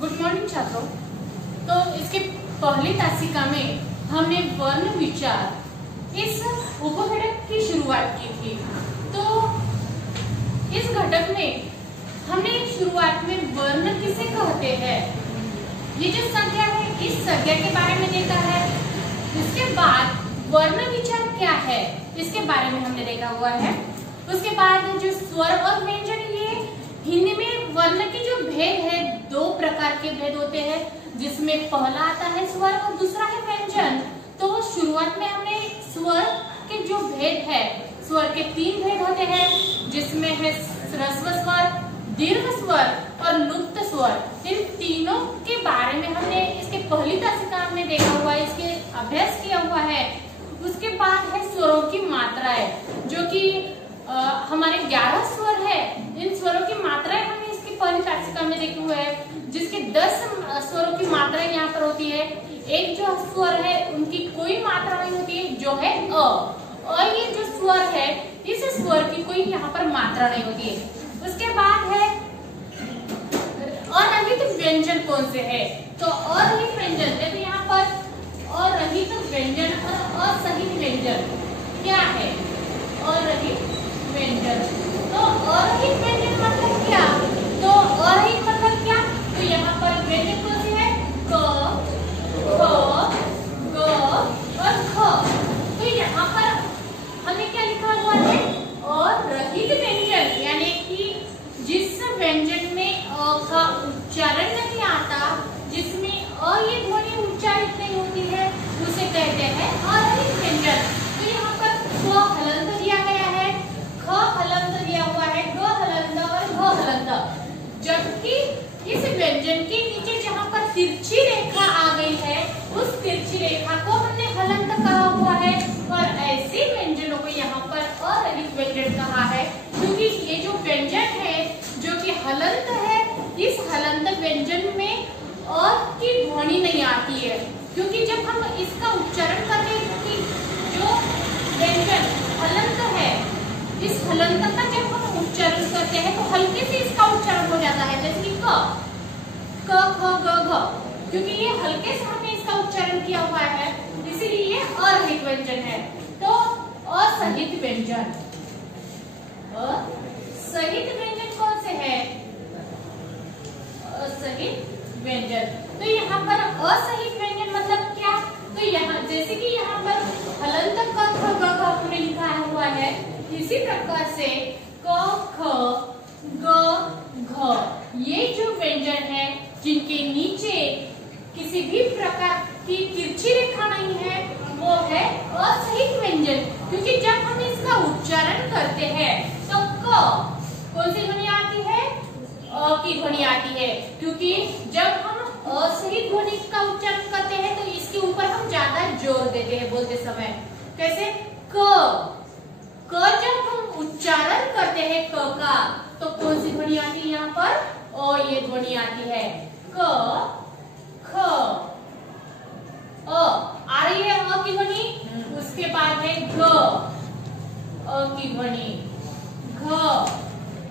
Good morning छात्रों। तो इसके पहली तासिका में हमने वर्ण विचार इस उपघटक की शुरुआत की थी। तो इस घटक में हमने शुरुआत में वर्ण किसे कहते हैं, ये जो संज्ञा है इस संज्ञा के बारे में देखा है। इसके बाद वर्ण विचार क्या है इसके बारे में हमने देखा हुआ है। उसके बाद जो स्वर और व्यंजन, ये हिंदी में वर्ण के जो भेद है दो प्रकार के भेद होते हैं, जिसमें पहला आता है स्वर और दूसरा है व्यंजन। तो शुरुआत में हमने स्वर के जो भेद है, स्वर के 3 भेद होते हैं, जिसमें है ह्रस्व स्वर, दीर्घ स्वर और लुप्त स्वर। इन तीनों के बारे में हमने इसके पहली तासिका में देखा हुआ है, इसके अभ्यास किया हुआ है। उसके बाद है स्वरों की मात्राएं, जो कि हमारे 11 स्वर है। इन स्वरों की मात्राएं हमने इसकी पहली तासिका में देखे हुए हैं, जिसके 10 स्वरों की मात्राएं यहाँ पर होती है। एक जो स्वर है उनकी कोई मात्रा नहीं होती है, जो है अ। ये जो स्वर है इस स्वर की कोई यहाँ पर मात्रा नहीं होती है। उसके बाद है अरहित व्यंजन कौन से है, तो अरहित व्यंजन देखो यहाँ पर अरहित व्यंजन और असहित व्यंजन क्या है। अरहित व्यंजन, तो अरहित व्यंजन मतलब क्या, तो अरहित मतलब क्या, तो यहाँ पर व्यंजन कौन से है, क, ख, ग और ख। तो यहाँ पर हमने क्या लिखा हुआ है, अरहित व्यंजन, यानी कि जिस व्यंजन में अ का उच्चारण नहीं आता, जिसमें अ ये ध्वनि उच्चारित नहीं होती है, उसे कहते हैं अरहित व्यंजन। तो यहाँ पर क हलंत दिया गया है, ख हलंत दिया हुआ है, ग हलंत और घ हलंत। जबकि इस व्यंजन के नीचे जहाँ पर तिरछी रेखा आ गई है, उस तिरछी रेखा को हमने हलंत कहा हुआ है, और ऐसे व्यंजनों को यहाँ पर अरहित व्यंजन कहा है, क्योंकि ये जो व्यंजन है जो कि हलंत है, इस हलंत व्यंजन में अ की ध्वनि नहीं आती है। क्योंकि जब हम इसका उच्चारण करते हैं कि जो व्यंजन हलंत है, इस हलंत का जब हम उच्चारण करते हैं तो हल्के से इसका उच्चारण हो जाता है, जैसे कि क, ख, ग, घ। क्योंकि ये हल्के से हमने इसका उच्चारण किया हुआ है, इसीलिए ये अरहित व्यंजन है। तो असहित व्यंजन, असहित व्यंजन कौन से है, असहित व्यंजन। तो यहाँ पर असहित व्यंजन मतलब क्या, तो यहाँ जैसे कि यहाँ पर हलंत क, ख, ग, घ हमने लिखा हुआ है, इसी प्रकार से क, ख, ग, घ ये जो व्यंजन है जिनके नीचे किसी भी प्रकार की तिरछी रेखा नहीं है, वो है असहित व्यंजन। क्योंकि जब हम इसका उच्चारण करते हैं तो क कौन सी ध्वनि आती है, अ की ध्वनि आती है। क्योंकि जब हम असहित ध्वनि का उच्चारण करते हैं तो इसके ऊपर हम ज्यादा जोर देते हैं बोलते समय। कैसे, क जब हम उच्चारण करते हैं क का, तो कौन सी ध्वनि आती है यहाँ पर, अ ये ध्वनि आती है। क, ख, अ आ रही है अ की ध्वनि, उसके बाद है ग, अ की ध्वनि, घ,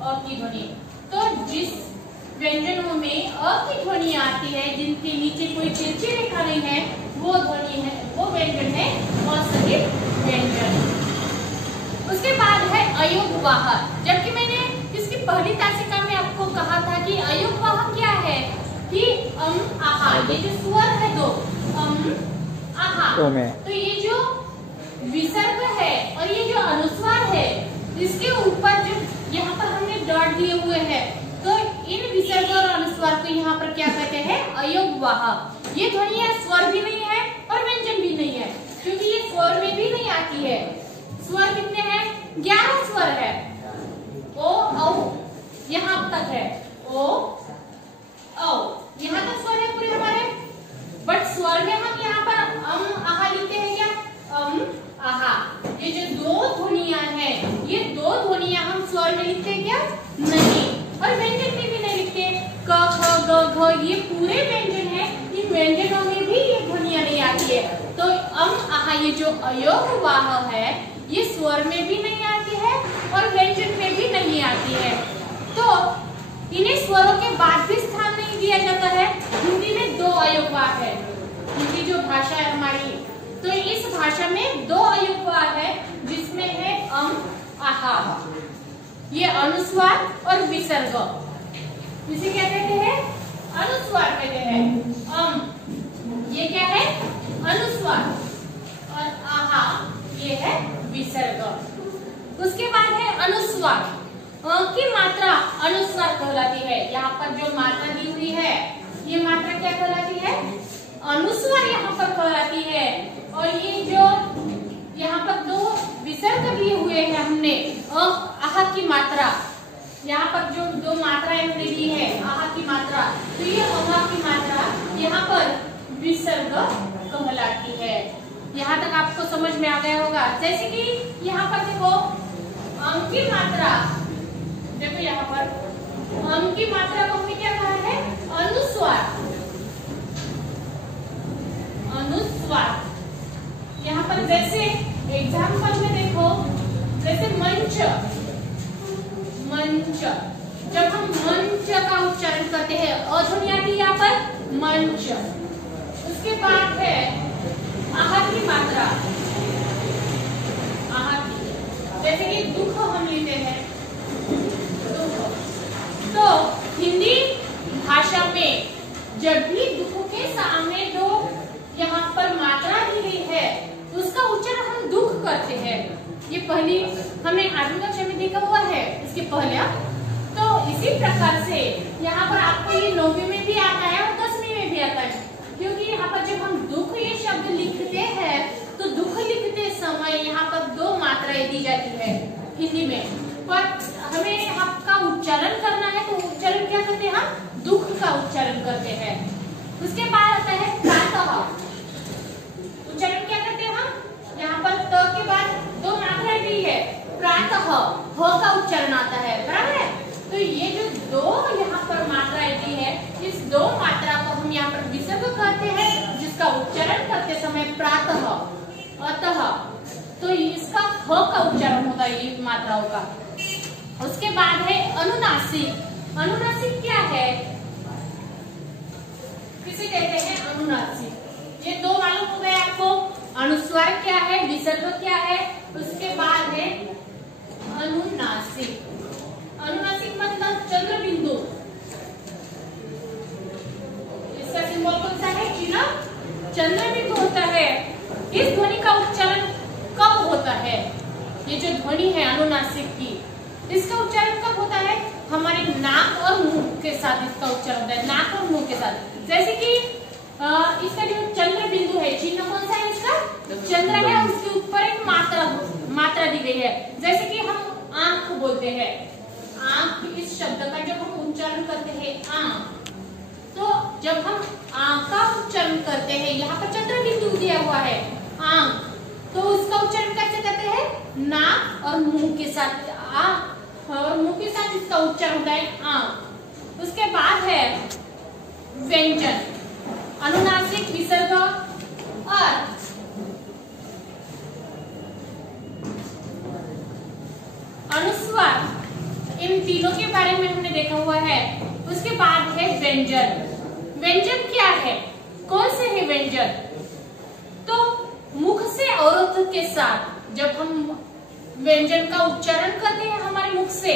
अ की ध्वनि। तो जिस व्यंजनों में अ की ध्वनि आती है, जिनके नीचे कोई तिरछी रेखा नहीं है, वो ध्वनि है, वो व्यंजन है असहित व्यंजन। उसके बाद है अयोगवाह। जबकि मैंने इसकी पहली तासिका में आपको कहा था कि अयोगवाह क्या है, कि आहा, ये जो स्वर है दो आहा, तो ये जो विसर्ग है और ये जो अनुस्वार है, इसके ऊपर जो यहाँ पर हमने डॉट दिए हुए हैं, तो इन विसर्ग और अनुस्वार को यहाँ पर क्या कहते हैं, अयोगवाह। ये ध्वनि स्वर भी नहीं है और व्यंजन भी नहीं है, क्योंकि ये स्वर में भी नहीं आती है। स्वर कितने हैं, 11 स्वर है। ओ औ यहाँ तक है, ओ औ यहाँ तक स्वर है पूरे हमारे। बट स्वर में हम यहाँ पर आहा लिखते हैं क्या, आहा। ये जो दो ध्वनियां हैं, ये दो ध्वनियां हम स्वर में लिखते हैं क्या, नहीं। और व्यंजन में भी नहीं लिखते, क, ख, ग, घ ये पूरे व्यंजन है, इन व्यंजनों में भी ये ध्वनियां नहीं आती है। तो आहा ये जो अयोगवाह है, ये स्वर में भी नहीं आती है और व्यंजन में भी नहीं आती है। तो इन्हें स्वरों के बाद भी स्थान नहीं दिया जाता है, अयुग्मा है। हिंदी जो भाषा है हमारी, तो इस भाषा में 2 अयुग्मा है, जिसमें है अम, आहा। ये अनुस्वार और विसर्ग, इसे क्या कहते हैं? अनुस्वार कहते हैं। अम ये क्या है? अनुस्वार, और आहा ये है विसर्ग। उसके बाद है अनुस्वार। की मात्रा अनुस्वार कहलाती है। यहाँ पर जो मात्रा दी हुई है, ये मात्रा क्या कहलाती है? अनुस्वार यहाँ पर कहलाती है। और ये जो यहाँ पर 2 विसर्ग दिए हुए हैं हमने, आहा की मात्रा, यहाँ पर जो 2 मात्राएं हमने दी है, आहा की मात्रा, तो ये आहा की मात्रा यहाँ पर विसर्ग कहलाती है। यहाँ तक आपको समझ में आ गया होगा। जैसे कि यहाँ पर देखो अम की मात्रा, देखो यहाँ पर अम की मात्रा को हमने क्या कहा है? अनुस्वार। अनुस्वार यहाँ पर जैसे एग्जाम्पल में देखो, जैसे मंच, मंच, जब हम मंच का उच्चारण करते हैं, अध्वनि आती है यहाँ पर मंच। उसके बाद है आहा की मात्रा, आहा की, जैसे कि दुख हम लेते हैं, दुख। तो हिंदी भाषा में जब भी दुख के सामने जो यहाँ पर मात्रा दी गई है, उसका उच्चारण हम दुख करते हैं। ये पहली हमने 8वीं कक्षा में देखा हुआ है, इसके पहले। तो इसी प्रकार से यहाँ पर आपको ये 9वीं में भी आता है और 10वीं में भी आता है, क्योंकि यहाँ पर जब हम दुख ये शब्द लिखते हैं, तो दुख लिखते समय यहाँ पर 2 मात्राएं दी जाती है हिंदी में। पर हमें आपका उच्चारण करना है, तो उच्चारण क्या करते हैं? हम दुख का उच्चारण करते हैं। उसके बाद आता है प्रातः। उच्चारण क्या करते हैं हम? यहाँ पर त के बाद 2 मात्राएं दी है, प्रातः, ह का उच्चारण आता है, बराबर है। तो ये जो 2 यहाँ पर मात्राएं दी है, इस 2 मात्रा को हम यहाँ पर विसर्ग कहते हैं, जिसका उच्चारण करते समय प्रातः, अतः, तो इसका ह का उच्चारण होता है ये मात्राओं का। उसके बाद है अनुनासिक। अनुनासिक क्या है? किसे कहते हैं? अनुनासिक। ये 2 मालूम हो गए आपको। अनुस्वार क्या है, विसर्ग क्या है। उसके बाद है अनुनासिक। अनुनासिक मतलब चंद्र बिंदु। इसका सिंबल कौन सा है? चिन्ह चंद्र बिंदु होता है। इस ध्वनि का उच्चारण कब होता है? ये जो ध्वनि है अनुनासिक की, इसका उच्चारण कब होता है? हमारे नाक और मुंह के साथ इसका उच्चारण होता है, नाक और मुंह के साथ। जैसे कि इसका जो चंद्र बिंदु है, चिन्ह कौन सा है इसका? चंद्र है, उसके ऊपर एक मात्रा दी गई है। जैसे कि हम आंख बोलते हैं, आंख, इस शब्द का जब हम उच्चारण करते हैं आंख, तो जब हम आंख का उच्चारण करते हैं, यहाँ पर चंद्र बिंदु दिया हुआ है आंख, तो उसका उच्चारण कैसे करते हैं? नाक और मुंह के साथ, आंख और मुंह के साथ इसका उच्चारण होता है आंख। उसके बाद है व्यंजन, अनुनासिक, विसर्ग और अनुस्वार, इन तीनों के बारे में हमने देखा हुआ है। उसके बाद है व्यंजन। व्यंजन क्या है? कौन से है व्यंजन? तो मुख से अवरोध के साथ जब हम व्यंजन का उच्चारण करते हैं हमारे मुख से,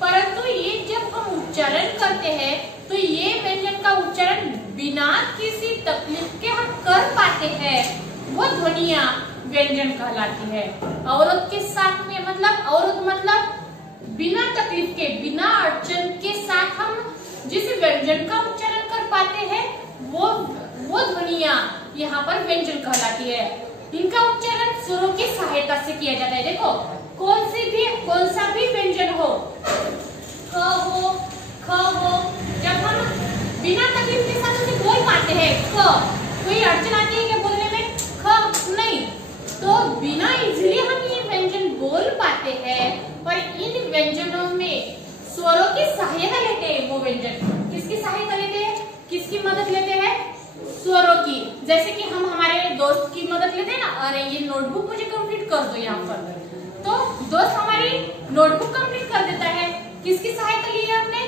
परंतु ये जब हम उच्चारण करते हैं तो ये व्यंजन का उच्चारण बिना किसी तकलीफ के हम कर पाते हैं, वो ध्वनियां व्यंजन कहलाती है। अवरोध के साथ में मतलब, अवरोध मतलब बिना तकलीफ के, बिना अड़चन के साथ हम जिस व्यंजन का उच्चारण कर पाते हैं, वो ध्वनियां यहाँ पर व्यंजन कहलाती है। इनका उच्चारण स्वरों की सहायता से किया जाता है। देखो कौन सा भी व्यंजन हो, क हो, ख हो, जब हम बिना तकलीफ के साथ उसे बोल पाते हैं, क, कोई अड़चन आती है क्या बोलने में? ख नहीं, तो बिना इजीली हम ये व्यंजन बोल पाते हैं। और इन व्यंजनों में स्वरों की सहायता लेते हैं। वो व्यंजन किसकी सहायता लेते हैं? किसकी मदद लेते हैं? स्वरों की। जैसे कि हम हमारे दोस्त की मदद लेते हैं ना, अरे ये नोटबुक मुझे कंप्लीट कर दो यहाँ पर, तो दोस्त हमारी नोटबुक कंप्लीट कर देता है। किसकी सहायता ली है हमने?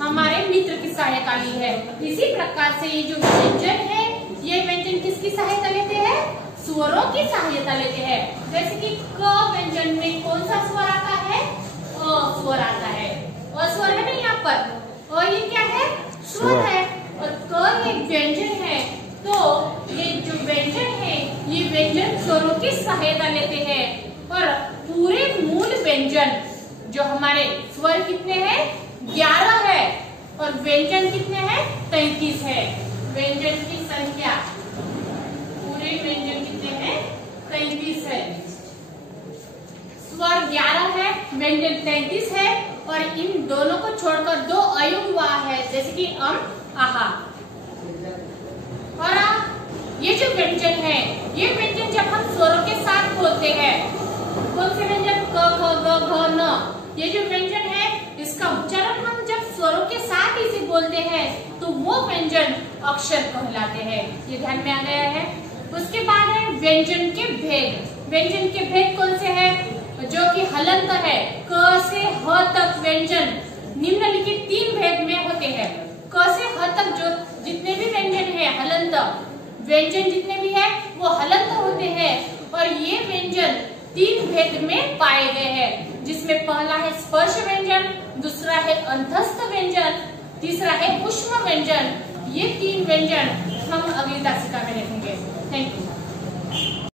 हमारे मित्र की सहायता ली है। इसी प्रकार से ये जो व्यंजन है, ये व्यंजन किसकी सहायता लेते हैं? स्वरों की सहायता लेते हैं। जैसे कि क व्यंजन में कौन सा स्वर आता है? अ स्वर आता है। अ स्वर है ना यहाँ पर, और ये क्या है? स्वर है। और क एक व्यंजन है, तो ये जो व्यंजन है, ये व्यंजन स्वरों की सहायता लेते हैं। और पूरे मूल व्यंजन जो हमारे स्वर कितने हैं? 11 है, और व्यंजन कितने हैं? 33 है। व्यंजन की संख्या पूरे व्यंजन कितने हैं? 33 है। स्वर 11 है, व्यंजन 33 है, और इन दोनों को छोड़कर 2 अयुग्म है, जैसे कि अम, आहा। और ये जो व्यंजन है, ये व्यंजन जब हम स्वरों के साथ बोलते हैं, कौन से व्यंजन? क, ख, ग, घ, न। ये जो व्यंजन है, इसका उच्चारण हम जब स्वरों के साथ इसे बोलते हैं, तो वो व्यंजन अक्षर कहलाते हैं। ये ध्यान में आ गया है। उसके बाद है व्यंजन के भेद। व्यंजन के भेद कौन से हैं? जो कि हलंत है। क से ह तक व्यंजन निम्नलिखित 3 भेद में होते हैं। क से ह तक जो जितने भी व्यंजन है, हलंत व्यंजन जितने भी है, वो हलंत होते हैं। और ये व्यंजन 3 भेद में पाए गए हैं, जिसमें पहला है स्पर्श व्यंजन, दूसरा है अंतस्थ व्यंजन, तीसरा है ऊष्म व्यंजन। ये 3 व्यंजन हम अगली तासिका में देखेंगे। Thank you.